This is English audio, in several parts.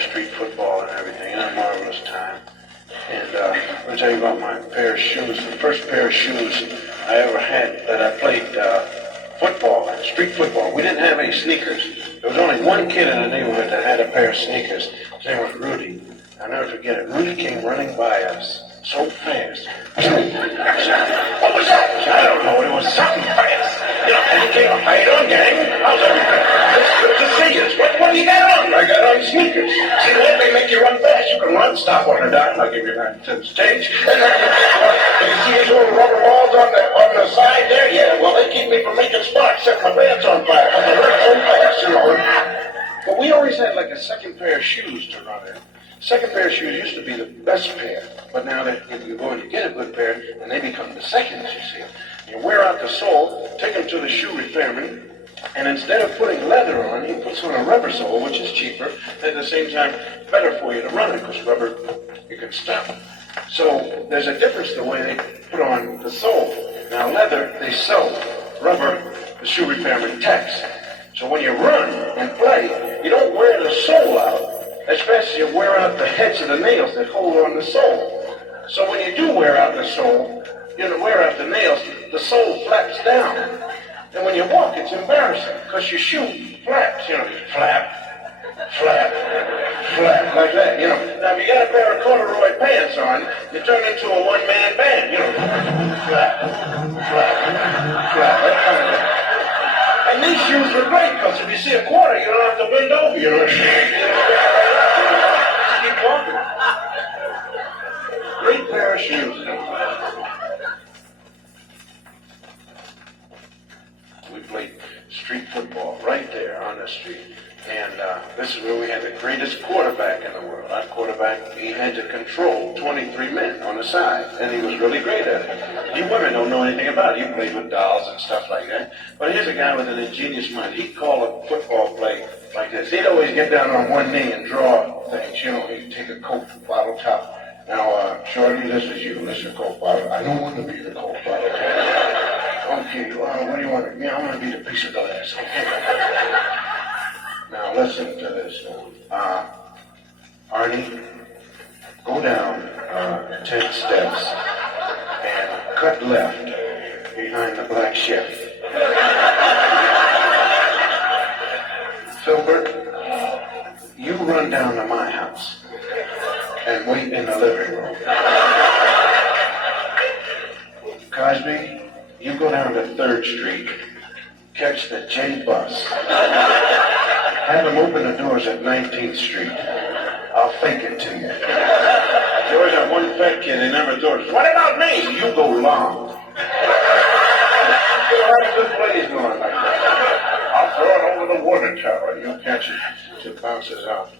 street football and everything. A marvelous time. And I'll tell you about my pair of shoes. The first pair of shoes I ever had that I played football, street football. We didn't have any sneakers. There was only one kid in the neighborhood that had a pair of sneakers. His name was Rudy. I'll never forget it. Rudy came running by us so fast. What was that? I don't know. It was something fast. You know, and he came up. How you doing, gang? How's everything? It's good to see you. What do you got on? I got on sneakers. See, the way they make you run fast, you can run, stop on a dime. I'll give you 9 cents change. And you see these little rubber balls on the side there? Yeah, well, they keep me from making sparks, setting my pants on fire. Because I run so fast, you know. But we always had like a second pair of shoes to run in. Second pair of shoes used to be the best pair, but now that you go and you get a good pair, and they become the seconds, you see. You wear out the sole, take them to the shoe repairman, and instead of putting leather on, he puts on a rubber sole, which is cheaper, and at the same time, better for you to run it, because rubber, you can stop. So there's a difference the way they put on the sole. Now leather, they sew. Rubber, the shoe repairman tacks. So when you run and play, you don't wear the sole out as fast as you wear out the heads of the nails that hold on the sole. So when you do wear out the sole, wear out the nails, the sole flaps down. And when you walk, it's embarrassing because your shoe flaps, flap, flap, flap, like that, Now, if you got a pair of corduroy pants on, you turn into a one-man band, flap, flap, flap, that kind of thing. And these shoes are great because if you see a quarter, you don't have to bend over, keep walking. Great pair of shoes. We played street football right there on the street. And this is where we had the greatest quarterback in the world. Our quarterback, he had to control 23 men on the side, and he was really great at it. You women don't know anything about it. You played with dolls and stuff like that. But here's a guy with an ingenious mind. He'd call a football play like this. He'd always get down on one knee and draw things. He'd take a Coke bottle top. Now, Shorty, this is you. This is a Coke bottle. I don't want to be the Coke bottle. Okay, well, what do you want to be? I want to be the piece of glass. Okay. Now listen to this. Arnie, go down 10 steps and cut left behind the black chef. Filbert, you run down to my house and wait in the living room. Cosby, you go down to 3rd Street, catch the J bus. Have them open the doors at 19th Street. I'll fake it to you. There always that one fat kid, they never thought, what about me? You go long. You'll have good plays going like that. I'll throw it over the water tower. You'll catch it. It bounces out.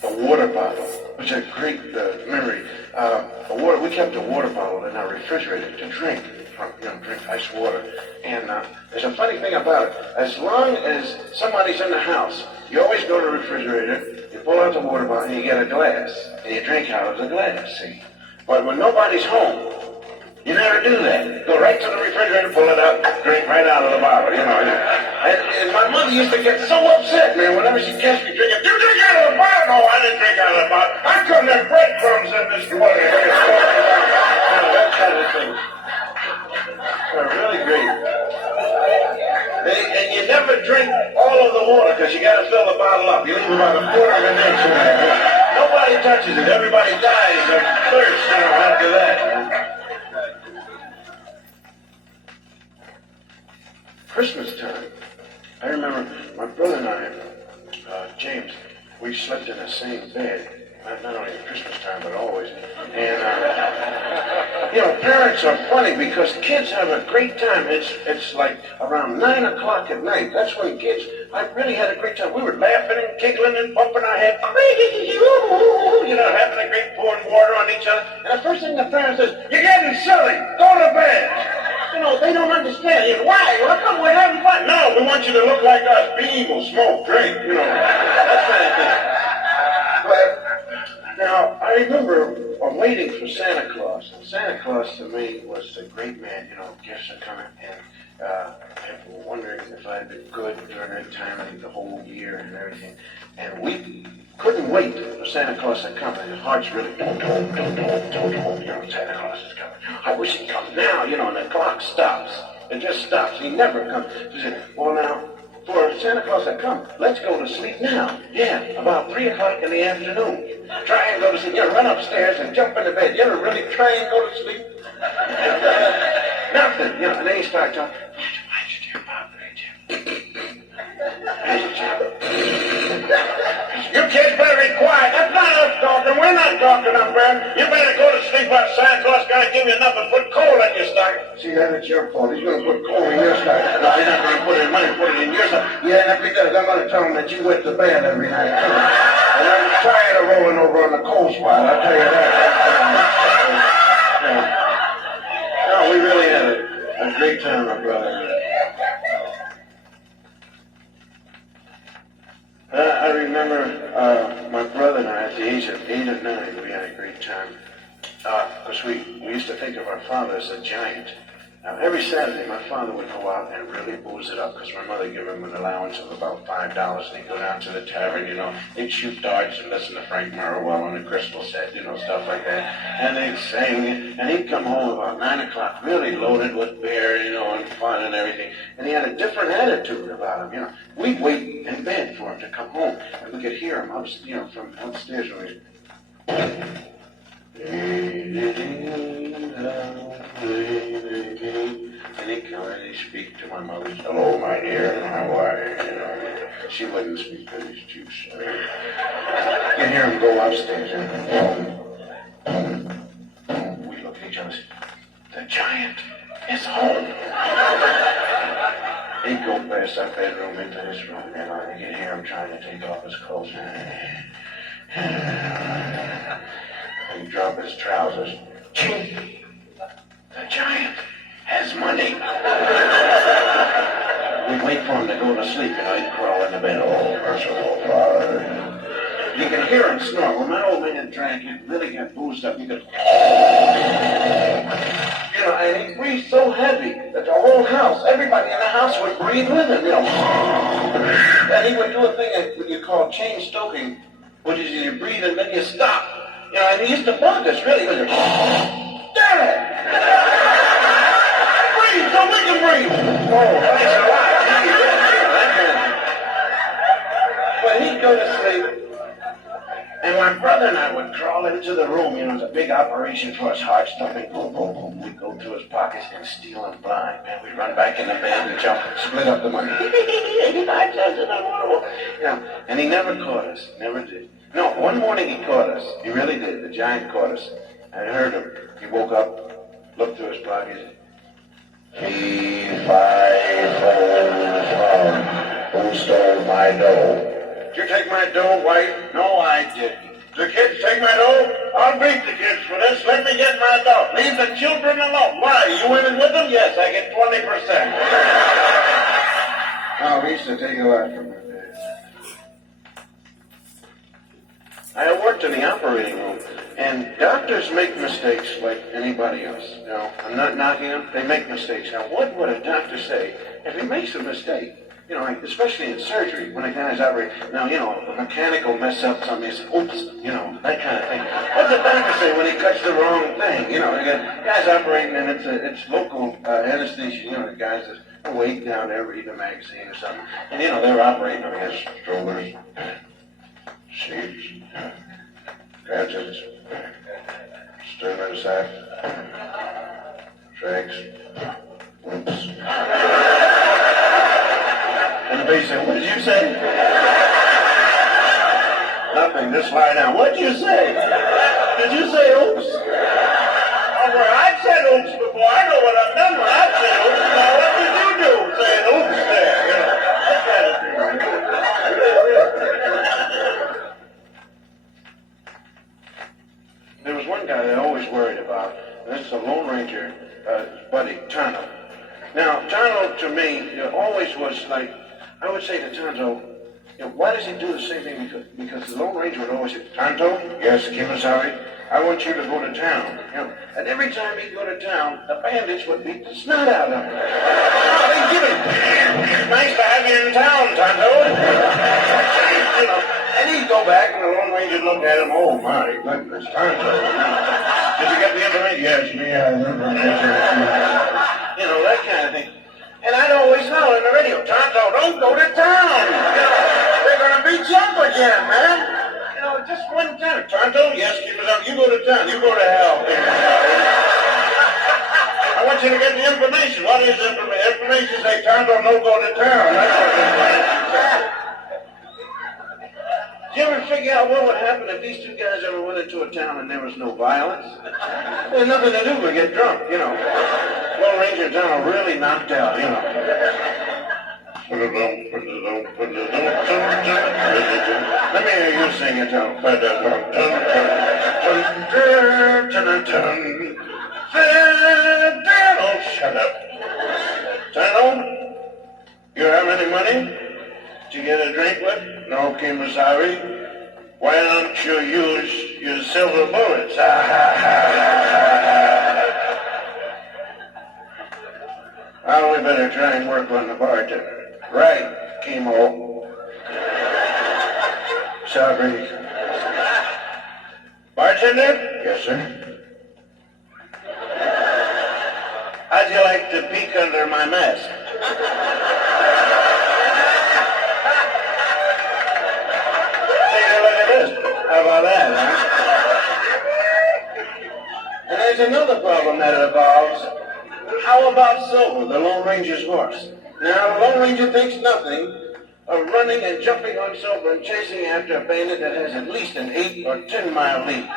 The water bottle, which is a great memory. We kept a water bottle in our refrigerator to drink. Drink ice water. And there's a funny thing about it. As long as somebody's in the house, you always go to the refrigerator, you pull out the water bottle, and you get a glass, and you drink out of the glass, see? But when nobody's home, you never do that. Go right to the refrigerator, pull it out, drink right out of the bottle, And my mother used to get so upset, man, whenever she catch me drinking, you drink out of the bottle? No, I didn't drink out of the bottle. I couldn't have breadcrumbs in this water. That kind of thing. They're really great. And you never drink all of the water because you got to fill the bottle up. You leave about a quarter of an inch in there. Nobody touches it. Everybody dies of thirst after that. Christmas time. I remember my brother and I, James, we slept in the same bed. Not only at Christmas time, but always. And, parents are funny because kids have a great time. It's like around 9 o'clock at night. That's when kids, I really had a great time. We were laughing and giggling and bumping our head. Having a great pouring water on each other. And the first thing the parent says, you're getting silly. Go to bed. They don't understand. Why? Well, come, we're having fun. No, we want you to look like us. Be evil, smoke, drink, that kind of thing. But now, I remember waiting for Santa Claus. And Santa Claus to me was the great man, gifts are coming. And wondering if I'd been good during that time, I think the whole year and everything. And we couldn't wait for Santa Claus to come. And his heart's really, Santa Claus is coming. I wish he'd come now, and the clock stops. It just stops. He never comes. She said, well, now, for Santa Claus to come, let's go to sleep now. Yeah, about 3 o'clock in the afternoon. Try and go to sleep. Run upstairs and jump into bed. You ever really try and go to sleep? Nothing, and then he started talking. You kids better be quiet. That's not us talking. We're not talking up there. You better go to sleep or Santa Claus got to give you enough to put coal in your stocking. See, that's your fault. He's going to put coal in your stocking. No, he's not going to put it in money, put it in your stocking. Yeah, that's because I'm going to tell him that you went to bed every night, too. And I'm tired of rolling over on the coal spot, I'll tell you that. No, we really had a great time, my brother. I remember my brother and I, at the age of 8 or 9, we had a great time. Because we used to think of our father as a giant. Now, every Saturday, my father would go out and really booze it up because my mother gave him an allowance of about $5, and he'd go down to the tavern, they'd shoot darts and listen to Frank Marwell on the crystal set, stuff like that. And they'd sing, and he'd come home about 9 o'clock, really loaded with beer, and fun and everything. And he had a different attitude about him, We'd wait in bed for him to come home, and we could hear him, from upstairs when we... And he'd come and he'd speak to my mother. Hello, my dear, how are you? She wouldn't speak because he's too sweet. You can hear him go upstairs and we look at each other and say, the giant is home. He'd go past our bedroom into his room, and you can hear him trying to take off his clothes. He'd drop his trousers. The giant has money. We'd wait for him to go to sleep, he'd crawl in the bed. Oh, merciful Father. You can hear him snore. When my old man drank, he really got boozed up. He could, and he breathed so heavy that the whole house, everybody in the house would breathe with him, And he would do a thing that you call chain stoking, which is you breathe and then you stop. And he used to bug us, really. He goes, damn it! Breathe so we can breathe! Oh, thanks a lot. But he'd go to sleep, and my brother and I would crawl into the room. It's a big operation for us, heart stuffing. Boom, boom, boom. We'd go through his pockets and steal him blind. Man, we'd run back in the bed and jump, split up the money. 85 cents in that water. And he never caught us, never did. No, one morning he caught us. He really did. The giant caught us. I heard him. He woke up, looked through his pocket. Fee, fi, fo, who stole my dough? Did you take my dough, White? No, I didn't. The kids take my dough? I'll beat the kids for this. Let me get my dough. Leave the children alone. Why? You went in with them? Yes, I get 20%. Oh, we used to take a lot from her. I worked in the operating room, and doctors make mistakes like anybody else. I'm not knocking them. They make mistakes. Now, what would a doctor say if he makes a mistake? Especially in surgery, when a guy's operating. Now, a mechanic will mess up something, he says, oops, that kind of thing. What's the doctor say when he cuts the wrong thing? You got guys operating, and it's local anesthesia. The guys that are waiting down there reading a magazine or something. And, they're operating on his strollers. Seats, gadgets, sternum sack, tracks, whoops. And the baby said, what did you say? Nothing, just lie down. What did you say? Did you say oops? Oh, well, I've said oops before. I know what I've done when I've said oops. Now, what did you do saying oops there? That kind of thing. There was one guy that I always worried about, and this is a Lone Ranger buddy, Tonto. Now, Tonto, to me, always was like, I would say to Tonto, You know, why does he do the same thing? Because the Lone Ranger would always say, Tonto, yes, Kimasabi, I want you to go to town. You know, and every time he'd go to town, the bandits would beat the snot out of him. Oh, they'd give him, it's nice to have you in town, Tonto. You know, and he'd go back and the Lone Ranger would look at him, oh my goodness, Tonto. Did you get the information? Yes, yeah, you know, that kind of thing. And I'd always holler on the radio, Tonto, don't go to town. You know, they're going to beat you up again, man. You know, just one time. Tonto, yes, keep it up. You go to town. You go to hell. I want you to get the information. What is information? Information say, Tonto, don't go to town. That's what information says. Did you ever figure out what would happen if these two guys ever went into a town and there was no violence? There's nothing to do but get drunk, you know. Lone Ranger town really knocked out, you know. Let me hear you sing it out. Oh, shut up. Tonto, you have any money to get a drink with? No, Kimasabi. Why don't you use your silver bullets? Well, we better try and work on the bartender. Right, Kimo. Sabri. Bartender? Yes, sir. How'd you like to peek under my mask? Take a look at this. How about that, huh? And there's another problem that evolves. How about Silver, the Lone Ranger's horse? Now, the Lone Ranger thinks nothing of running and jumping on Silver and chasing after a bandit that has at least an 8 or 10 mile lead.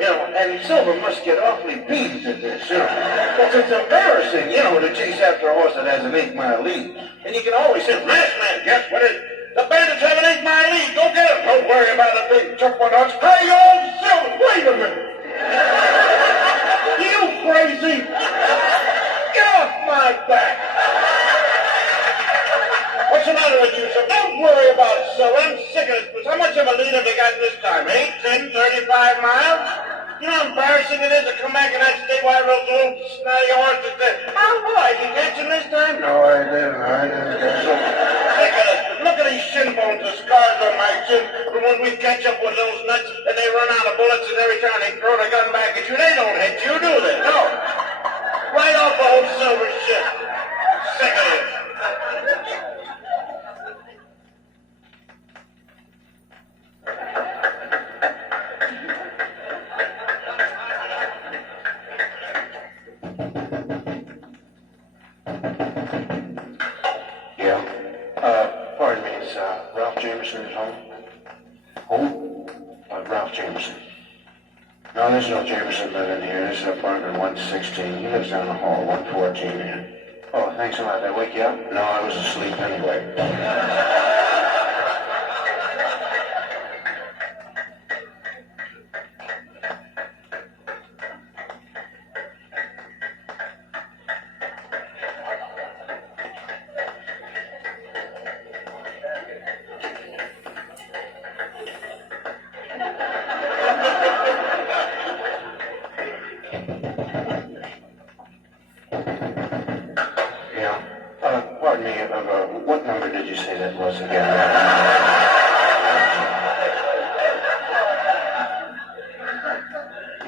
You know, and Silver must get awfully peeved at this, you know. Because it's embarrassing, you know, to chase after a horse that has an 8 mile lead. And you can always say, Masked Man, guess what it is? The bandits have an 8 mile lead. Go get him. Don't worry about the big chuppa dogs. Hey, old Silver, wait a minute. You crazy? Get off my back. What's the matter with you, sir? Don't worry about it, sir. I'm sick of this. How much of a lead have you got this time? 8, 10, 35 miles? You know how embarrassing it is to come back and that statewide road little snotty horse and say, oh, boy, did you catch him this time? No, I didn't catch him. Sick of this. Look at these shin bones, the scars on my chin from when we catch up with those nuts and they run out of bullets and every time they throw the gun back at you, they don't hit you, do they? No. Right off the old Silver shit. Sick of this. Pardon me, is Ralph Jameson at home? Who? Ralph Jameson. No, there's no Jameson living here. This is apartment 116. He lives down the hall, 114 here. Oh, thanks a lot. Did I wake you up? No, I was asleep anyway. Pardon me, what number did you say that was again?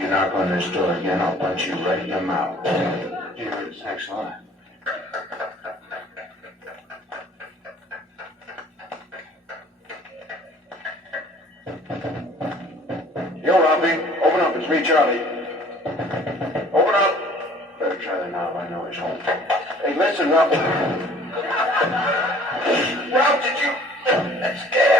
You knock on this door again, I'll punch you right in the mouth. Dear, thanks a lot. Yo, Ralphie, open up, it's me, Charlie. Open up. Better try that now, I know he's home. Hey, listen, Ralph. Ralph, did you... That scared